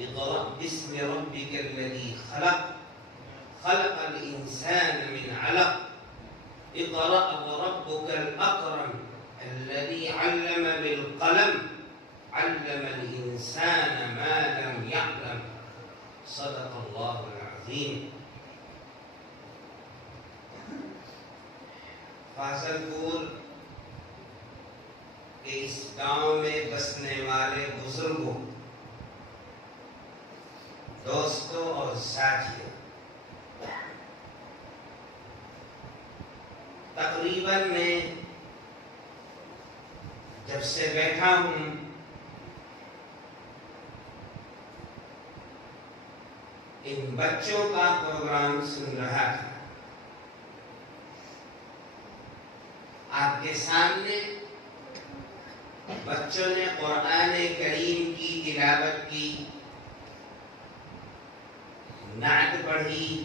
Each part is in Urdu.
اقرأ باسم ربك الذي خلق خلق الإنسان من علق اقرأ وربك الأكرم الذي علم بالقلم علم الإنسان ما لم يعلم صدق الله العظيم. فاضل پور کے اس گاؤں میں بسنے والے بزرگوں، دوستوں اور ساتھیوں، تقریباً میں جب سے بیٹھا ہوں ان بچوں کا پروگرام سن رہا تھا. آپ کے سامنے بچوں نے قرآن کریم کی تلاوت کی، نعت پڑھی،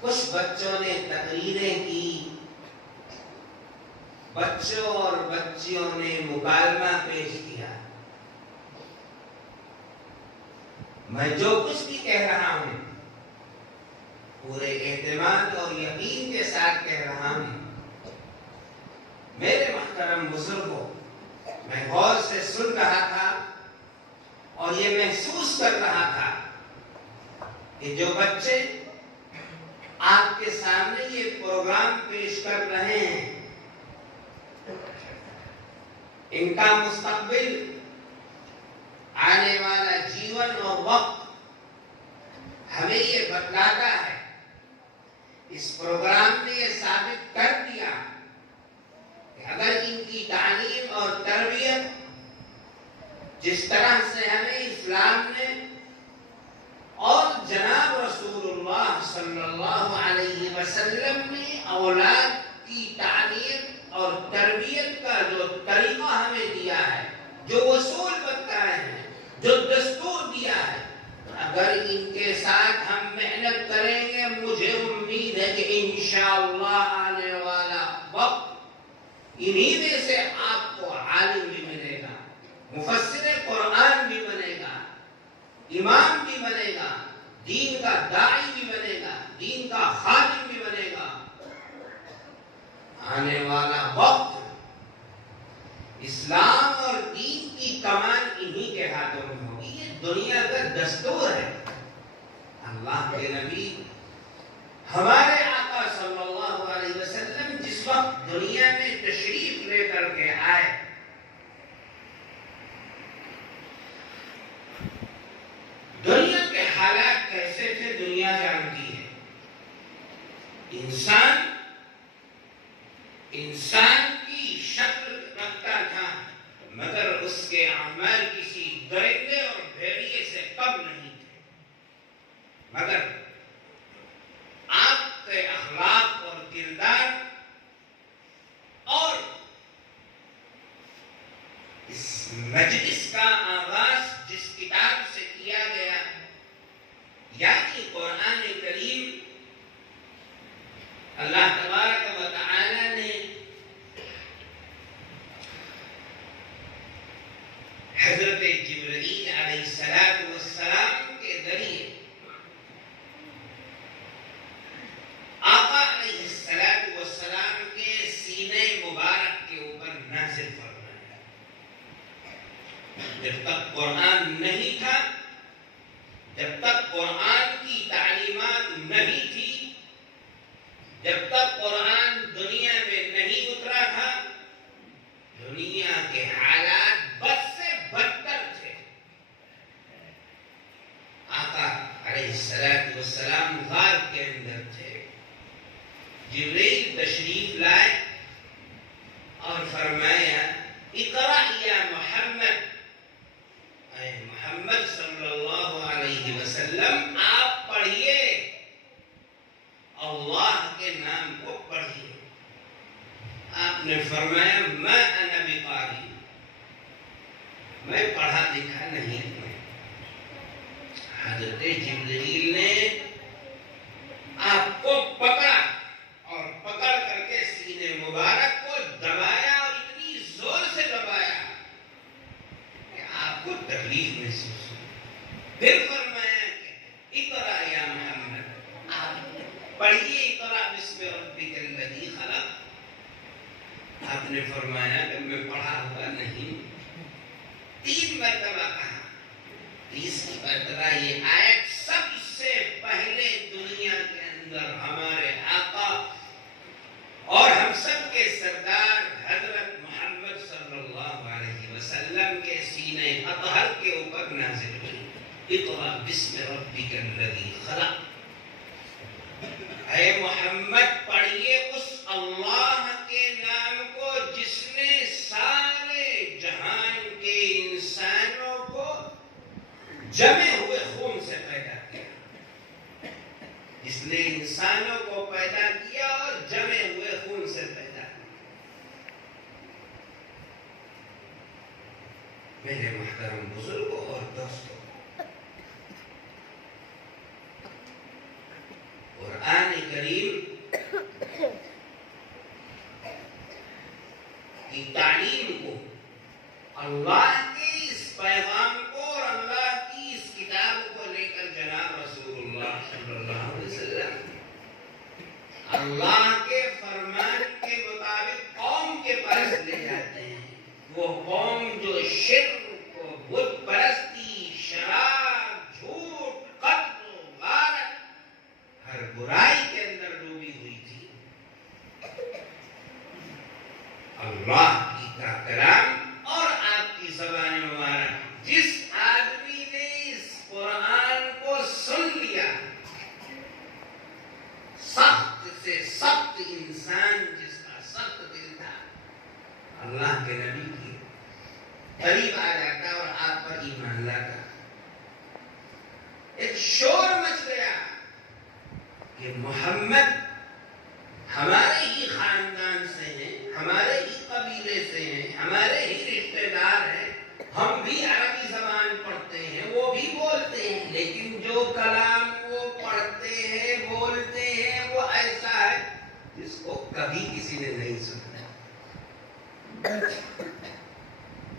کچھ بچوں نے تقریریں کی، بچوں اور بچیوں نے مکالمہ پیش کیا. میں جو کچھ بھی کہہ رہا ہوں پورے اعتماد اور یقین کے ساتھ کہہ رہا ہوں. میرے محترم بزرگوں، میں غور سے سن رہا تھا اور یہ محسوس کر رہا تھا کہ جو بچے آپ کے سامنے یہ پروگرام پیش کر رہے ہیں، ان کا مستقبل، آنے والا جیون اور وقت ہمیں یہ بتلاتا ہے. اس پروگرام نے یہ ثابت کر دیا کہ اگر ان کی تعلیم اور تربیت جس طرح سے ہمیں اسلام نے اور جناب رسول اللہ صلی اللہ علیہ وسلم نے اولاد کی تعلیم اور تربیت کا جو طریقہ ہمیں دیا ہے، جو اصول بتائے ہیں، جو دستور دیا ہے، اگر ان کے ساتھ ہم محنت کریں گے، مجھے امید ہے کہ انشاءاللہ آنے والا وقت انہی میں سے آپ کو عالم بھی ملے گا، مفسر قرآن بھی بنے گا، امام بھی بنے گا، دین کا داعی بھی بنے گا، دین کا خادم بھی بنے گا. آنے والا وقت اسلام اور دین کی کمان انہی کے ہاتھوں میں ہوگی. یہ دنیا کا دستور ہے. اللہ کے نبی ہمارے آقا صلی اللہ علیہ وسلم جس وقت دنیا میں تشریف لے کر کے آئے، دنیا کے حالات کیسے تھے دنیا جانتی ہے. انسان کی شکل رکھتا تھا، مگر اس کے اعمال کسی درندے اور بھیڑیے سے کم نہیں تھے. مگر آپ کے اخلاق اور کردار اور اس مجلس کا آغاز جس کتاب سے کیا گیا، یعنی قرآن کریم، اللہ تبارک و تعالی نے حضرت جبرائیل علیہ السلام کے ذریعے آقا علیہ السلام کے سینے مبارک کے اوپر نازل فرمایا. جب تک قرآن نہیں تھا، جب تک قرآن کی تعلیمات نہیں تھی، جب تک قرآن دنیا میں نہیں اترا تھا، دنیا کے حالات بد سے بدتر تھے. آقا علیہ السلام غار کے اندر تھے. جبریل تشریف لائے اور فرمایا، اقرأ یا محمد، اے محمد صلی اللہ علیہ وسلم آپ پڑھیے، اللہ کے نام کو پڑھیے. آپ نے فرمایا، ما انا بقاری، میں پڑھا لکھا نہیں ہوں. حضرت جبرائیل نے آپ کو پکڑا اور پکڑ کر کے سینے مبارک کو دبایا اور اتنی زور سے دبایا کہ آپ کو تکلیف محسوس ہوئی. پھر فرمایا کہ اقرا یا محمد، آپ پڑھیے اقرا بسم ربک الذی خلق. آپ نے فرمایا کہ میں پڑھا ہوا نہیں. 3 مرتبہ کہا. 30 مرتبہ یہ آیت سب سے پہلے دنیا کے اندر ہمارے آقا اور ہم سب کے سردار حضرت محمد صلی اللہ علیہ وسلم کے سینے اطہر کے اوپر نازل ہوئی. اقرا بسم ربک الذی خلق. اے محمد پڑھیے اس اللہ کے نام کو جس نے سارے جہان کے انسانوں کو جمے ہوئے خون سے پیدا کیا. جس نے انسانوں کو پیدا کیا اور جمے ہوئے خون سے پیدا کیا. میرے محترم بزرگوں اور دوستوں، قرآن کریم کی تعلیم کو، اللہ کے اس پیغام کو اور اللہ کی اس کتاب کو لے کر جناب رسول اللہ صلی اللہ علیہ وسلم اللہ کے فرمان کے مطابق قوم کے پاس لے جاتے ہیں. وہ قوم جو شرک، بت پرستی، شراب، جھوٹ، قتل و غارت، ہر برائی کے اندر ڈوبی ہوئی تھی. اللہ کا کلام اور آپ کی زبان مبارک، جس آدمی نے اس قرآن کو سن لیا، سخت سے سخت انسان جس کا سخت دل تھا، اللہ کے نبی کی قریب آ جاتا اور آپ پر ایمان لاتا. ایک شور مچ گیا کہ محمد ہمارے ہی خاندان سے ہیں، ہمارے ہی قبیلے سے ہیں، ہمارے ہی رشتہ دار ہیں، ہم بھی عربی زبان پڑھتے ہیں، وہ بھی بولتے ہیں، لیکن جو کلام وہ پڑھتے ہیں، بولتے ہیں، وہ ایسا ہے جس کو کبھی کسی نے نہیں سنا.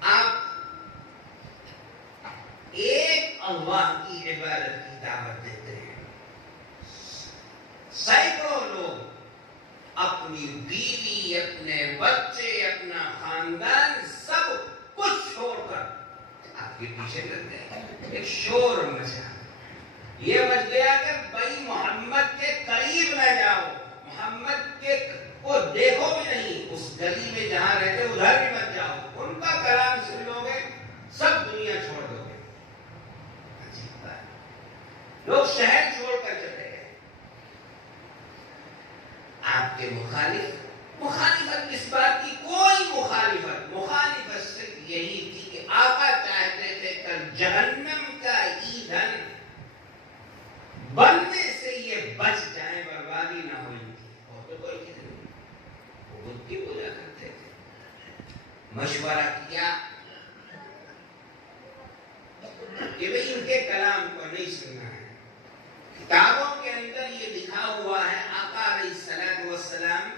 آپ ایک اللہ کی عبادت کی دعوت دیتے ہیں، سینکڑوں لوگ اپنی بیوی، اپنے بچے، اپنا خاندان سب کچھ چھوڑ کر آپ کے پیچھے لگ گئے. ایک شور مچا. یہ مچ گیا کہ بھائی محمد کے قریب نہ جاؤ، محمد کے کو دیکھو بھی نہیں، اس گلی میں جہاں رہتے ادھر بھی مت جاؤ. ان کا کلام سن لو گے سب دنیا چھوڑ دو گے. عجیب بات، لوگ شہر چھوڑ کر چلے گئے. آپ کے مخالفت اس بات کی کوئی مخالفت صرف یہی تھی کہ آقا چاہتے تھے کہ جہنم کا ایندھن بننے سے یہ بچ جائیں، بربادی نہ ہو. ان کی اور تو کوئی چیز نہیں. وہ بدھ کی پوجا کرتے تھے. مشورہ کیا کہ بھئی ان کے کلام کو نہیں سننا ہے. کتابوں کے اندر یہ لکھا ہوا ہے، آقا علیہ الصلوۃ والسلام،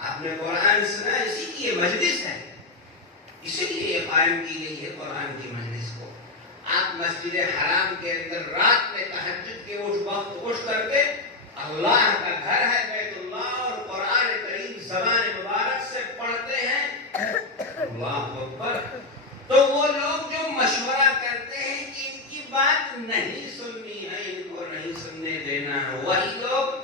آپ نے قرآن سنا، اسی کی یہ مجلس ہے، اسی لیے یہ قائم کی گئی ہے قرآن کی مجلس کو. آپ مسجد حرام کے اندر رات میں تہجد کے اٹھ کر کے، اللہ کا گھر ہے بیت اللہ، اور قرآن کریم زبان مبارک سے پڑھتے ہیں. اللہ اکبر. تو وہ لوگ جو مشورہ کرتے ہیں کہ ان کی بات نہیں سننی ہے، ان کو نہیں سننے دینا ہے، وہی لوگ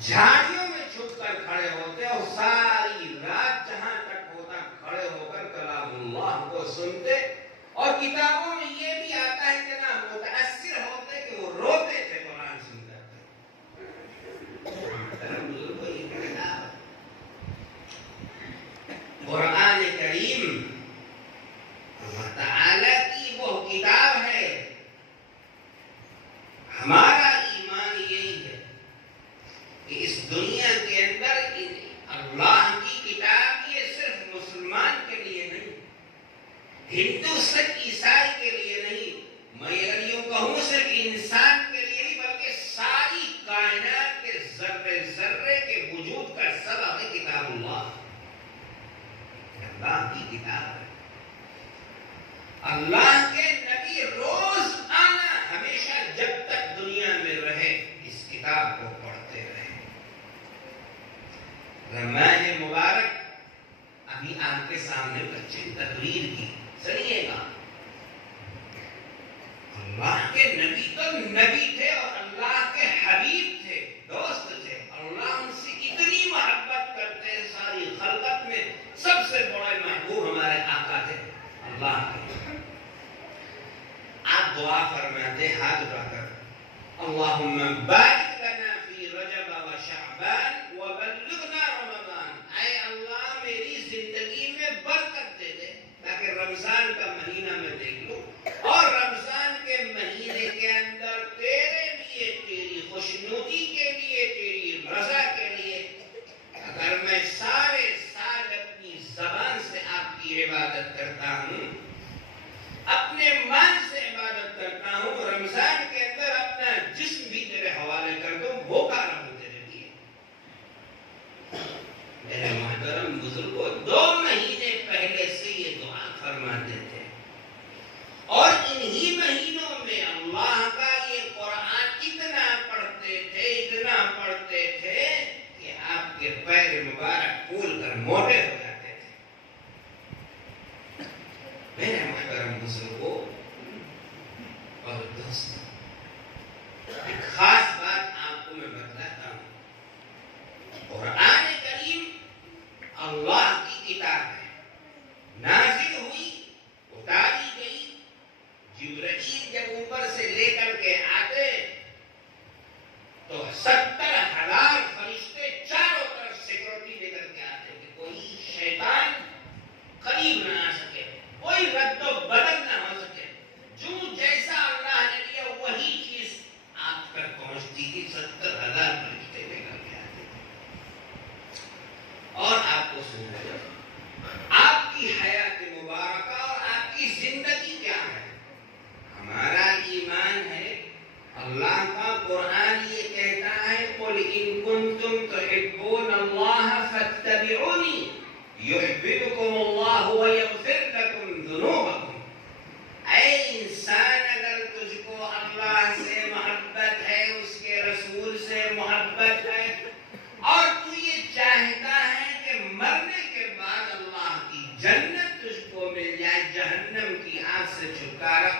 جھاڑیوں میں چھپ کر کھڑے ہوتے اور ساری رات جہاں تک ہوتا کھڑے ہو کر کلام اللہ کو سنتے. اور کتابوں میں یہ بھی آتا ہے کہ نا متاثر ہوتے کہ وہ روتے تھے قرآن سن کر. قرآن کریم اللہ تعالی کی وہ کتاب ہے. ہمارا ایمان یہی ہے کہ اس دنیا کے اندر اللہ کی کتاب یہ صرف مسلمان کے لیے نہیں، ہندو سکھ عیسائی کے لیے نہیں، میں اگر یوں کہوں صرف انسان کے لیے نہیں، بلکہ ساری کائنات کے ذرے ذرے کے وجود کا سبب ہے کتاب اللہ. اللہ کی کتاب ہے. اللہ کے نبی روز آنا ہمیشہ جب تک دنیا میں رہے اس کتاب کو پڑھتے رہے. رمضان مبارک ابھی آپ کے سامنے بچے تقریر کی سنیے گا. اللہ کے نبی تو نبی تھے اور اللہ کے حبیب تھے, دوست تھے. اللہ ان سے اتنی محبت کرتے, ساری خلقت میں سب سے بڑے محبوب ہمارے آقا تھے اللہ کے. آپ دعا فرماتے ہاتھ اٹھا کر, اللہم بارک لنا فی رجب و شعبان وبلغنا رمضان. اے اللہ میری زندگی میں برکت دے دے تاکہ رمضان کا مہینہ میں دیکھ لوں اور رمضان کے مہینے کے اندر تیرے لیے, تیری خوشنودی کے لیے, تیری رضا کے لیے اگر میں سارے سال اپنی زبان سے آپ کی عبادت کرتا ہوں, اپنے من سے عبادت کرتا ہوں, رمضان کے اندر اپنا جسم بھی تیرے حوالے کر دوں, بھوکا رہوں تیرے لیے. میرے محترم بزرگوں, 2 مہینے پہلے سے یہ دعا فرماتے تھے اور انہی مہینوں میں اللہ کا یہ قرآن اتنا پڑھتے تھے کہ آپ کے پیر مبارک پھول کر موٹے ہو جاتے تھے. میرے محترم بزرگوں اور دوستوں, ایک خاص بات آپ کو میں بتلاتا ہوں. قرآن کریم اللہ کی کتاب ہے, نازل ہوئی, اتاری گئی. جبرائیل جب اوپر سے لے کر کے آتے تو 70,000 فرشتے چاروں طرف سیکورٹی لے کر کے آتے کہ کوئی شیطان قریب نہ آ سکے, کوئی رد و بدل نہ ہو سکے. جو جیسا اللہ نے لیا وہی چیز آپ تک پہنچتی تھی. 70,000 فرشتے لے کر کے آتے تھے. اور آپ کو سنایا آپ کی حیات مبارکہ اور آپ کی زندگی کیا ہے. ہمارا ایمان ہے, اللہ کا قرآن یہ کہتا ہے قُلْ إِن كُنتُمْ تُحِبُّونَ اللَّهَ فَاتَّبِعُونِي يُحْبِبْكُمُ اللَّهُ وَيَغْفِرْ لَكُمْ ذُنُوبَكُمْ. اے انسان, اگر تجھ کو اللہ سے محبت ہے, اس کے رسول سے محبت ہے اور تو یہ چاہتا ہے کہ مرنے کے بعد اللہ کی جنت تجھ کو مل جائے, جہنم کی آگ سے چھٹکارا,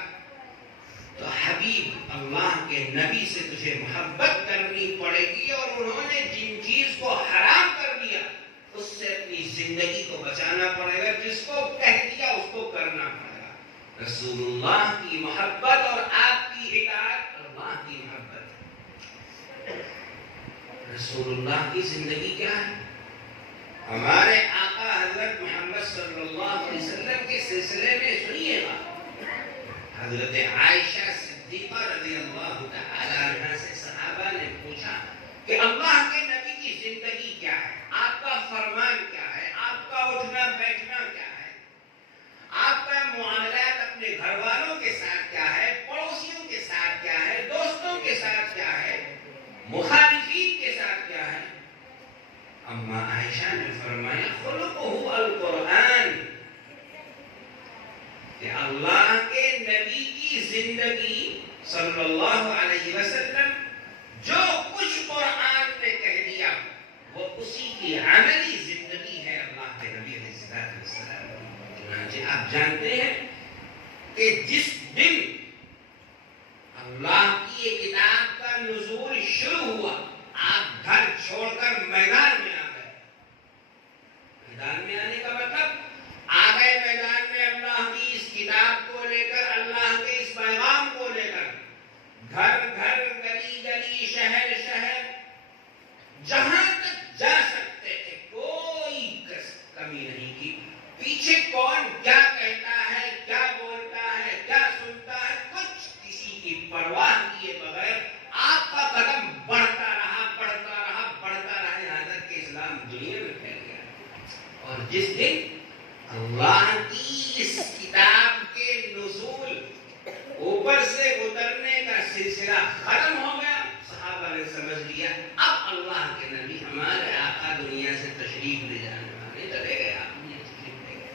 تو حبیب اللہ کے نبی سے تجھے محبت کرنی پڑے گی اور انہوں نے جن چیز کو حرام کر دیا اس سے اپنی زندگی کو بچانا پڑے گا. جس کو کہہ دیا اس کو کرنا پڑے گا. رسول اللہ کی محبت اور آپ کی اطاعت اللہ کی محبت ہے. رسول اللہ کی زندگی کیا ہے؟ ہمارے آقا حضرت محمد صلی اللہ علیہ وسلم کے سلسلے میں سنیے گا. حضرت عائشہ صدیقہ رضی اللہ تعالی عنہا سے صحابہ نے پوچھا کہ اللہ کے نبی کی زندگی کیا ہے, آپ کا فرمان کیا ہے, آپ کا اٹھنا بیٹھنا کیا ہے, آپ کا معاملات اپنے گھر والوں کے ساتھ کیا ہے, پڑوسیوں کے ساتھ کیا ہے, دوستوں کے ساتھ کیا ہے, مخالفین کے ساتھ کیا ہے. اما عائشہ نے فرمایا خلقہ القرآن, کہ اللہ کے نبی کی زندگی صلی اللہ علیہ وسلم جو کچھ قرآن نے کہہ دیا وہ اسی کی عملی زندگی ہے اللہ کے نبی علیہ السلام. چنانچہ آپ جانتے ہیں کہ جس دن اللہ کی یہ کتاب کا نزول شروع ہوا, آپ گھر چھوڑ کر میدان میں آ گئے. میدان میں آنے کا مطلب آ گئے میدان میں اللہ کی اس کتاب کو لے کر, اللہ کے اس پیغام کو لے کر. گھر گھر, گلی گلی, شہر شہر, جہاں تک جا سکتے تھے, کوئی کمی نہیں کی. پیچھے کون کیا کہتا ہے, کیا بولتا ہے, کیا سنتا ہے, کچھ کسی کی پرواہ کیے بغیر آپ کا قدم بڑھتا رہا, یہاں تک کہ اسلام دنیا میں پھیل گیا. اور جس دن اللہ کی اس کتاب کے نزول اوپر سے اترنے کا سلسلہ ختم ہو گیا, صحابہ نے سمجھ لیا اب اللہ کے نبی ہمارے آقا دنیا سے تشریف لے جانے والے, چلے گئے, آپ تشریف لے گئے.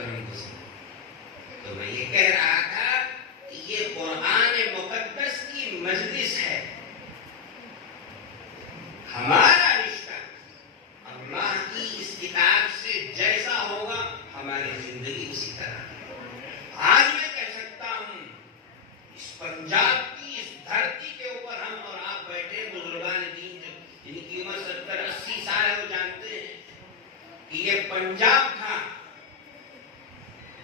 محترم گزرے. تو میں یہ کہہ رہا تھا کہ یہ قرآن مقدس کی مجلس ہے. ہمارا رشتہ اللہ کی اس کتاب سے جیسا ہوگا ہماری زندگی اسی طرح ہے. آج میں کہہ سکتا ہوں اس پنجاب کی اس دھرتی کے اوپر ہم اور آپ بیٹھے بزرگان دین جن کی عمر 70-80 سال ہے وہ جانتے ہیں کہ یہ پنجاب تھا.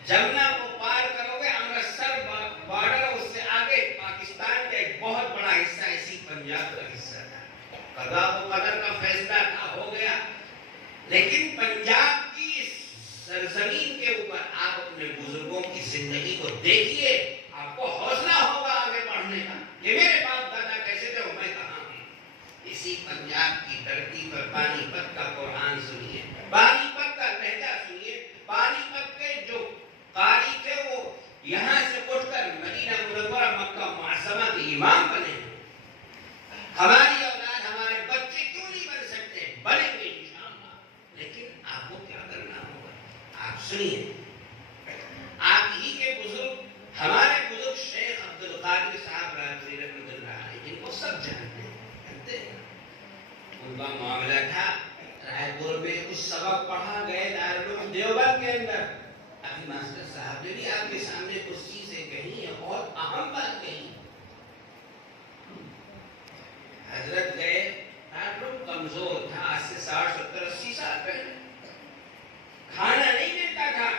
جمنا کو پار کرو گے امرتسر بارڈر اس سے آگے پاکستان کا ایک بہت بڑا حصہ اسی پنجاب کا حصہ تھا. قضا و قدر کا فیصلہ تھا ہو گیا. لیکن پنجاب کی اس سرزمین کے اوپر آپ اپنے بزرگوں کی زندگی کو دیکھیے, آپ کو حوصلہ ہوگا آگے بڑھنے کا. یہ میرے باپ دادا کیسے تھے میں کہاں ہوں. اسی پنجاب کی دھرتی پر پانی پت کا قرآن سنیے, پانی پت کا لہجہ سنیے. پانی پت کے جو قاری تھے وہ یہاں سے اٹھ کر مدینہ منورہ مکہ معظمہ کے امام بنے. ہماری اولاد ہمارے بچے کیوں نہیں بن سکتے؟ بنیں گے انشاءاللہ. لیکن آپ کو کیا کرنا ہوگا؟ آپ سنیے, آپ ہی کے بزرگ ہمارے بزرگ شیخ عبدالقادر صاحب رازی رحمۃ اللہ علیہ جن کو سب جانتے ہیں, ان کا معاملہ تھا رائے پور میں کچھ سبق پڑھا گئے دارالعلوم دیوبند کے اندر. ابھی ماسٹر صاحب نے بھی آپ کے سامنے کچھ چیزیں کہی ہیں, بہت اہم بات کہی. حضرت گئے, دارالعلوم کمزور تھا, آج سے 60-70-80 سال پہلے. کھانا نہیں ملتا تھا,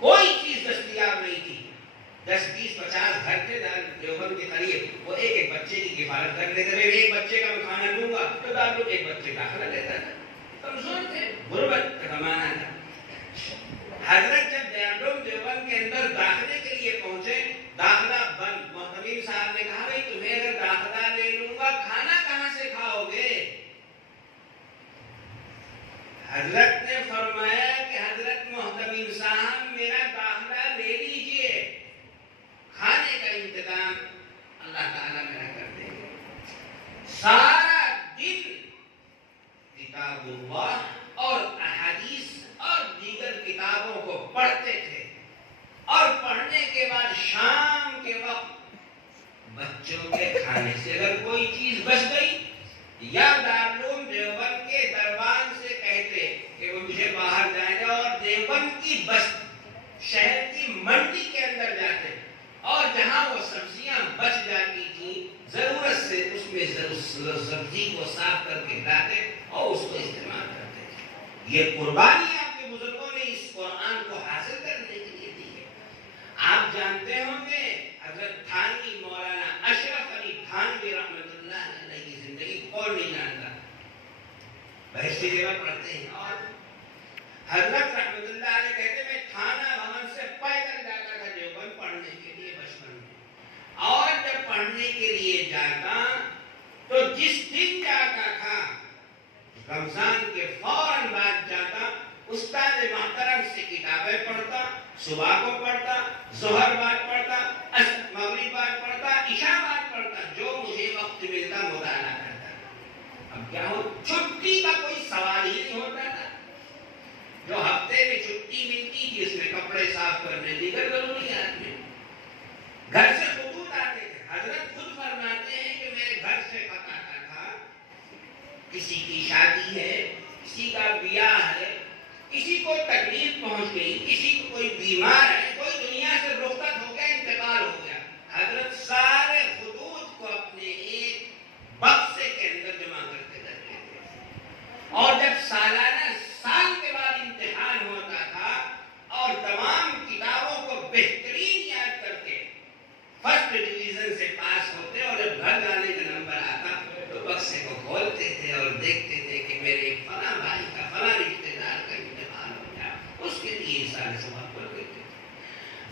کوئی چیز دستیاب نہیں تھی. 10-20-50 گھر تھے دیوبند کے قریب. وہ ایک ایک بچے کی کفالت کر دیتے تھے. ایک بچے کا میں کھانا دوں گا تو دارالعلوم ایک بچے داخلہ لیتا تھا. کمزور تھے, غربت کا زمانہ تھا. حضرت جب دارالعلوم دیوبند کے اندر داخلے کے لیے پہنچے, داخلہ بند. محتمیم صاحب نے کہا بھائی تمہیں اگر داخلہ لے لوں گا کھانا کہاں سے کھاؤ گے؟ حضرت نے فرمایا کہ حضرت محتمیم صاحب میرا داخلہ لے لیجئے, کھانے کا انتظام اللہ تعالیٰ میرا کر دے گا. سارا دن کتاب اللہ اور احادیث اور دیگر کتابوں کو پڑھتے تھے, اور پڑھنے کے بعد شام کے وقت بچوں کے کھانے سے اگر کوئی چیز بچ گئی یا دارالعلوم دیوبند کے دربان سے کہتے کہ وہ مجھے باہر جائے گا, اور دیوبند کی بس شہر کی منڈی کے اندر جاتے, اور جہاں وہ سبزیاں بچ جاتی تھیں ضرورت سے اس میں سبزی کو صاف کر کے لاتے اور اس کو استعمال کرتے تھے. یہ قربانی آپ کے بزرگوں نے اس قرآن کو حاصل کرنے کے لیے دی ہے. آپ جانتے ہوں گے حضرت تھانوی مولانا اشرف علی تھانوی رحمۃ اللہ علیہ کی زندگی کون نہیں جانتا, بہشتی جگہ پڑھتے ہیں. اور حضرت رحمۃ اللہ علیہ کہتے میں تھانہ بھون سے پیدل جاتا تھا دیوبند پڑھنے کے لیے بچپن میں, اور جب پڑھنے کے لیے جاتا تو جس دن جاتا تھا رمضان کے فوراً بعد جاتا, استاد محترم سے کتابیں پڑھتا, صبح کو پڑھتا, ظہر بعد پڑھتا, مغرب بعد پڑھتا, عشاء بعد پڑھتا, جو مجھے وقت ملتا مطالعہ کرتا. اب کیا ہو, چھٹی کا کوئی سوال ہی نہیں ہوتا تھا. جو ہفتے میں چھٹی ملتی تھی اس میں کپڑے صاف کرنے دیگر ضروریات میں گھر سے خطوط آتے تھے. حضرت خود فرماتے ہیں کہ میرے گھر سے خط آتا تھا, کسی کی شادی ہے, کسی کا بیاہ ہے, کسی کو تکلیف پہنچ گئی, کسی کو کوئی بیمار ہے, کوئی دنیا سے رخصت ہو گیا, انتقال ہو گیا. حضرت سارے خطوط کو اپنے ایک بکسے کے اندر جمع کرتے رہتے تھے, اور جب سالانہ سال کے بعد امتحان ہوتا تھا اور تمام کتابوں کو بہترین یاد کرتے فرسٹ ڈویژن سے پاس ہوتے, اور جب گھر جانے کا نمبر آتا تو بکسے کو کھولتے تھے اور دیکھتے تھے کہ میرے فلاں بھائی کا فلاں رشتے دار کا انتقال ہو گیا, اس کے لیے سارے سبق پڑھ دیتے تھے.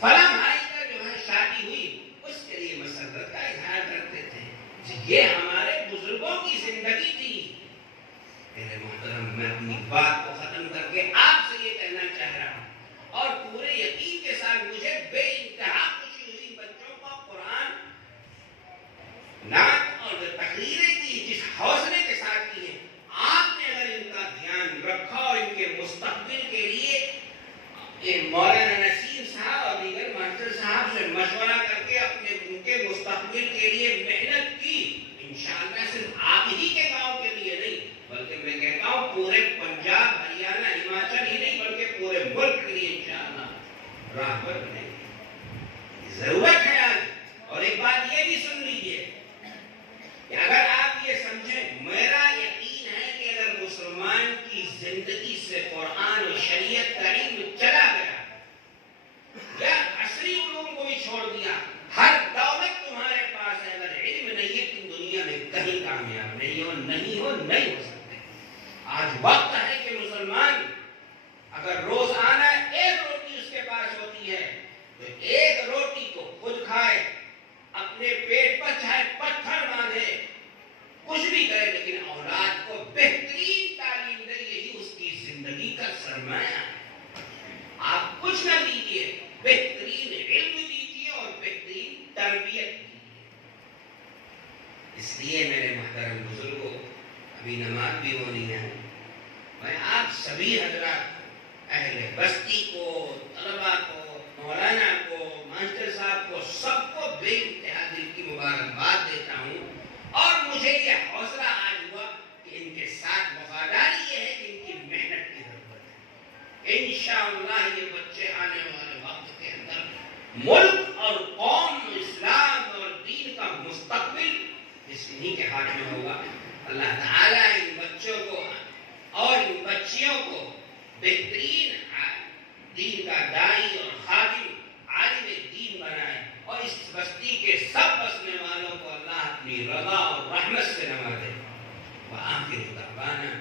فلاں بھائی کا جو ہے شادی ہوئی اس کے لیے مسرت کا اظہار کرتے تھے. یہ ہمارے بزرگوں کی زندگی تھی. میرے محترم, میں اپنی بات کو ختم کر کے آپ سے یہ کہنا چاہ رہا ہوں, اور پورے یقین کے ساتھ مجھے بے انتہا خوشی ہوئی بچوں کو قرآن نعت اور تقریریں کی جس حوصلے کے ساتھ کی ہیں. آپ نے اگر ان کا دھیان رکھا اور ان کے مستقبل کے لیے مولانا نسیم صاحب اور دیگر ماسٹر صاحب سے مشورہ کر کے ان کے مستقبل کے لیے محنت کی. انشاءاللہ صرف آپ ہی کے گاؤں کے لیے نہیں بلکہ میں کہتا ہوں پورے پنجاب ہریانہ ہماچل ہی نہیں بلکہ پورے ملک کے لیے انشاءاللہ راہبر بنے. ضرورت ہے آج. اور ایک بات یہ بھی سن لیجئے کہ اگر آپ یہ سمجھیں, میرا یقین ہے کہ اگر مسلمان کی زندگی سے قرآن و شریعت کا علم چلا گیا یا عصری علوم کو بھی چھوڑ دیا, ہر دولت تمہارے پاس ہے, اگر علم نہیں ہے تم دنیا میں کہیں کامیاب نہیں ہو سکتے. آج وقت ہے کہ مسلمان اگر روزانہ ایک روٹی اس کے پاس ہوتی ہے تو ایک روٹی کو خود کھائے, اپنے پیٹ پر چاہے پتھر باندھے, کچھ بھی کرے, لیکن اولاد کو بہترین تعلیم دے, یہی اس کی زندگی کا سرمایہ ہے. آپ کچھ نہ دیجیے, بہترین علم دیجیے اور بہترین تربیت دیجیے. اس لیے میرے محترم بزرگوں, ابھی نماز بھی ہونی ہے, میں آپ سبھی حضرات اہل بستی کو, طلباء کو, مولانا کو, ماسٹر صاحب کو, سب کو بے انتہا دل کی مبارکباد دیتا ہوں. اور مجھے یہ حوصلہ آج ہوا کہ ان کے ساتھ وفاداری یہ ہے کہ ان کی محنت کی ضرورت ہے. انشاءاللہ یہ بچے آنے والے وقت کے اندر ملک اور قوم, اسلام اور دین کا مستقبل انہی کے ہاتھ میں ہوگا. اللہ تعالیٰ ان بچوں کو اور ان بچیوں کو بہترین دین کا داعی اور خادم عالم دین بنائے, اور اس بستی کے سب بسنے والوں کو اللہ اپنی رضا اور رحمت سے نوازے. وآخر دعوانا